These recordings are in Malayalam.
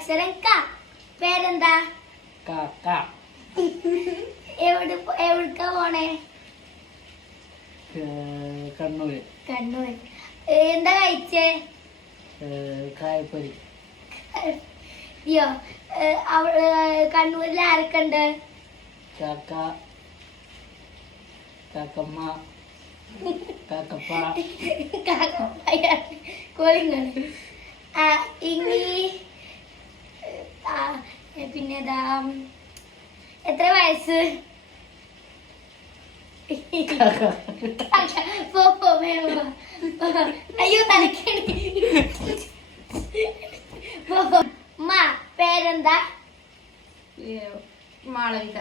അക്ഷരം ക. പേരെന്താ? എവിടേക്കാ പോണേ? കണ്ണൂര്. കണ്ണൂര്. എന്താ കഴിച്ചേ? കായപ്പൊരി. അയ്യോ, കണ്ണൂരിൽ ആരൊക്കെ ഉണ്ട്? കാക്ക, കാക്കമ്മ, കാക്കപ്പ. കോളിങ്ങള്. ഇനി പിന്നെതാ, എത്ര വയസ്സ്? അയ്യോ തലക്കണി. പേരെന്താ? മാളവിക.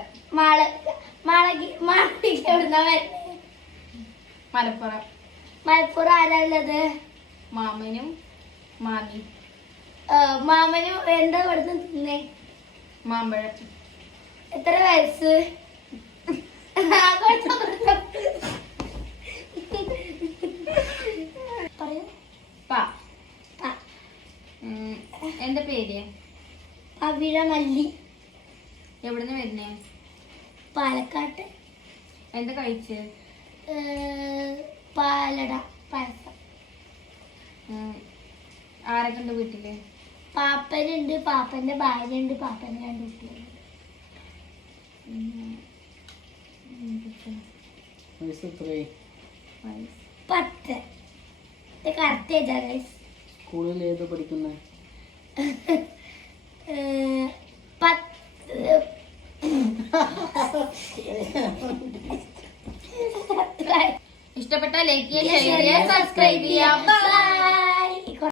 മാളവിക എവിടുന്നാ വരുന്നത്? മലപ്പുറം. മലപ്പുറം ആരാ ഉള്ളത്? മാമനും മാമി. മാമനും എന്താ ഇവിടുന്ന് തിന്നേ? മാമ്പഴം. എത്ര വയസ്സ്? എന്റെ പേര് അവിഴമല്ലി. എവിടുന്ന് വരുന്നേ? പാലക്കാട്ട്. എന്താ കഴിച്ച്? പാലട പായസം. ആരൊക്കെ ഉണ്ട് വീട്ടില്? പാപ്പനുണ്ട്, പാപ്പന്റെ ഭാര്യ ഉണ്ട്, പാപ്പന്റെ 2 കുട്ടികളുണ്ട്. വയസ്സ് 10. കറക്റ്റ് ഏജാ ഗൈസ്. സ്കൂളിൽ ഏത് പഠിക്കുന്ന? 10. ഇഷ്ടപ്പെട്ട ലൈക്ക് ചെയ്യുക, സബ്സ്ക്രൈബ് ചെയ്യുക. ബൈ.